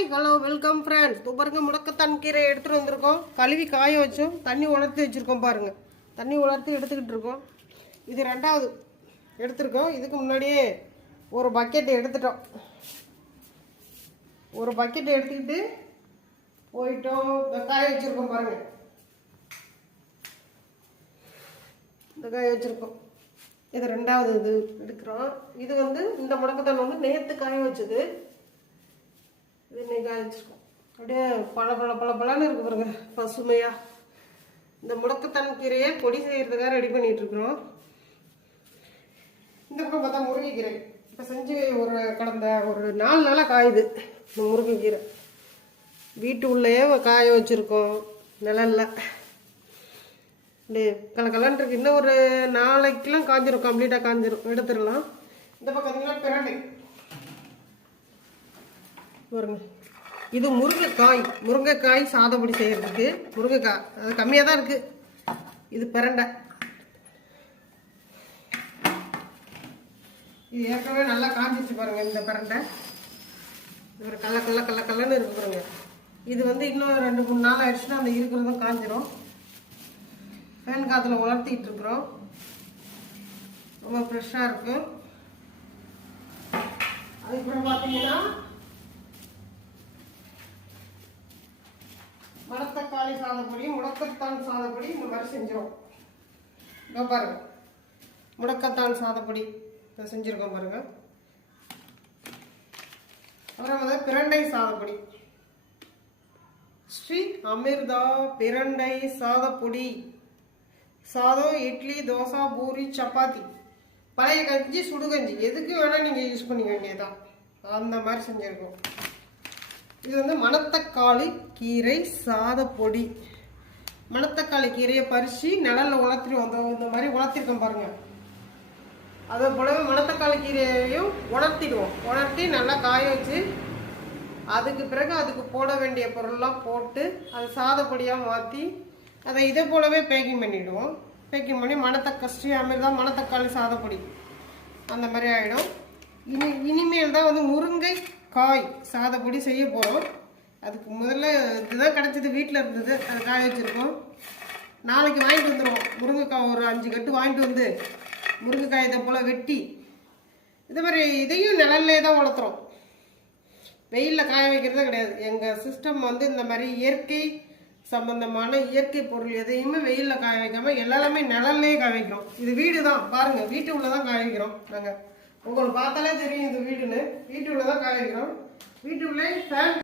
Hi hello welcome friends. பாருங்க, முடக்கத்தான் கீரை எடுத்துகிட்டு வந்திருக்கோம். கழுவி காய வச்சோம், தண்ணி உலர்த்தி வச்சுருக்கோம். பாருங்கள், தண்ணி உலர்த்தி எடுத்துக்கிட்டு இருக்கோம். இது ரெண்டாவது எடுத்துருக்கோம். இதுக்கு முன்னாடியே ஒரு பக்கெட் எடுத்துட்டோம். ஒரு பக்கெட் எடுத்துக்கிட்டு போயிட்டோம். இந்த காய வச்சுருக்கோம் பாருங்கள், இந்த காய வச்சுருக்கோம். இது ரெண்டாவது இது எடுக்கிறோம். இது இந்த முடக்கத்தான் நேற்று காய வச்சது. இது இன்னைக்கு காய வச்சுருக்கோம். அப்படியே பழன்னு இருக்கு பாருங்க, பசுமையாக. இந்த முடக்கத்தான் கீரையை பொடி செய்கிறதுக்காக ரெடி பண்ணிகிட்ருக்குறோம். இந்த பக்கம் பார்த்தா முருங்கைக்கீரை இப்போ செஞ்சு கடந்த ஒரு 4 நாளாக காயுது. இந்த முருங்கைக்கீரை வீட்டு உள்ளேயே காய வச்சுருக்கோம், நிழல்ல. அப்படியே கலக்கலான் இருக்கு. இன்னும் ஒரு நாளைக்கெல்லாம் காஞ்சிரும், கம்ப்ளீட்டாக காஞ்சிரும், எடுத்துடலாம். இந்த பக்கம் பார்த்தீங்கன்னா பிரண்டை பாருங்க. இது முருங்கைக்காய் சாதப்பொடி செய்கிறதுக்கு. முருங்கைக்காய் அது கம்மியாக தான் இருக்குது. இது பிரண்டை. இது ஏற்கனவே நல்லா காஞ்சிச்சு பாருங்கள். இந்த பிரண்டை ஒரு கல்லன்னு இருக்கு பாருங்க. இது இன்னும் 2-3 நாள் ஆயிடுச்சுன்னா அந்த இருக்கிறதும் காஞ்சிரும். ஃபேன் காற்றுல உலர்த்திக்கிட்டு இருக்கிறோம். ரொம்ப ஃப்ரெஷ்ஷாக இருக்கும். அதுக்கப்புறம் பார்த்தீங்கன்னா மணத்தக்காளி சாதப்பொடி, முடக்கத்தான் சாதப்பொடி இந்த மாதிரி செஞ்சிடும். இதோ பாருங்க, முடக்கத்தான் சாதப்பொடி இப்போ செஞ்சுருக்கோம் பாருங்க. அப்புறம் பிரண்டை சாதப்பொடி, ஸ்ரீ அமிர்தா பிரண்டை சாதப்பொடி. சாதம், இட்லி, தோசை, பூரி, சப்பாத்தி, பழைய கஞ்சி, சுடுகஞ்சி எதுக்கு வேணால் நீங்கள் யூஸ் பண்ணிக்க வேண்டியதான். அந்த மாதிரி செஞ்சுருக்கோம். இது மணத்தக்காளி கீரை சாதப்பொடி. மணத்தக்காளி கீரையை பறித்து நிழலில் உலர்த்திட்டு வந்தோம். இந்த மாதிரி உலர்த்திருக்கோம் பாருங்கள். அதே போலவே மணத்தக்காளி கீரையையும் உலர்த்திடுவோம். உலர்த்தி நல்லா காய வச்சு அதுக்கு பிறகு அதுக்கு போட வேண்டிய பொருள்லாம் போட்டு அதை சாதப்பொடியாக மாற்றி அதை இதே போலவே பேக்கிங் பண்ணிவிடுவோம். பேக்கிங் பண்ணி ஸ்ரீ அமிர்தா மணத்தக்காளி சாதப்பொடி அந்த மாதிரி ஆகிடும். இனிமேல் தான் முருங்கைக்காய் சாதப்பொடி செய்ய போகிறோம். அதுக்கு முதல்ல இதுதான் கிடச்சிது, வீட்டில் இருந்தது, அதை காய வச்சுருக்கோம். நாளைக்கு வாங்கிட்டு வந்துடுவோம். முருங்கைக்காய் ஒரு 5 கட்டு வாங்கிட்டு வந்து முருங்கைக்காய் இதை போல் வெட்டி இதே மாதிரி இதையும் நிழல்லே தான் வளர்த்துறோம். வெயிலில் காய வைக்கிறதே கிடையாது. எங்கள் சிஸ்டம் இந்த மாதிரி இயற்கை சம்பந்தமான இயற்கை பொருள் எதையுமே வெயிலில் காய வைக்காமல் எல்லாமே நிழல்லே காய வைக்கிறோம். இது வீடு தான் பாருங்கள், வீட்டு உள்ளே தான் காய வைக்கிறோம். நாங்கள் உங்களுக்கு பார்த்தாலே தெரியும் இது வீடுன்னு. வீட்டு உள்ளே தான் காய வைக்கிறோம். வீட்டு உள்ளே ஃபேன்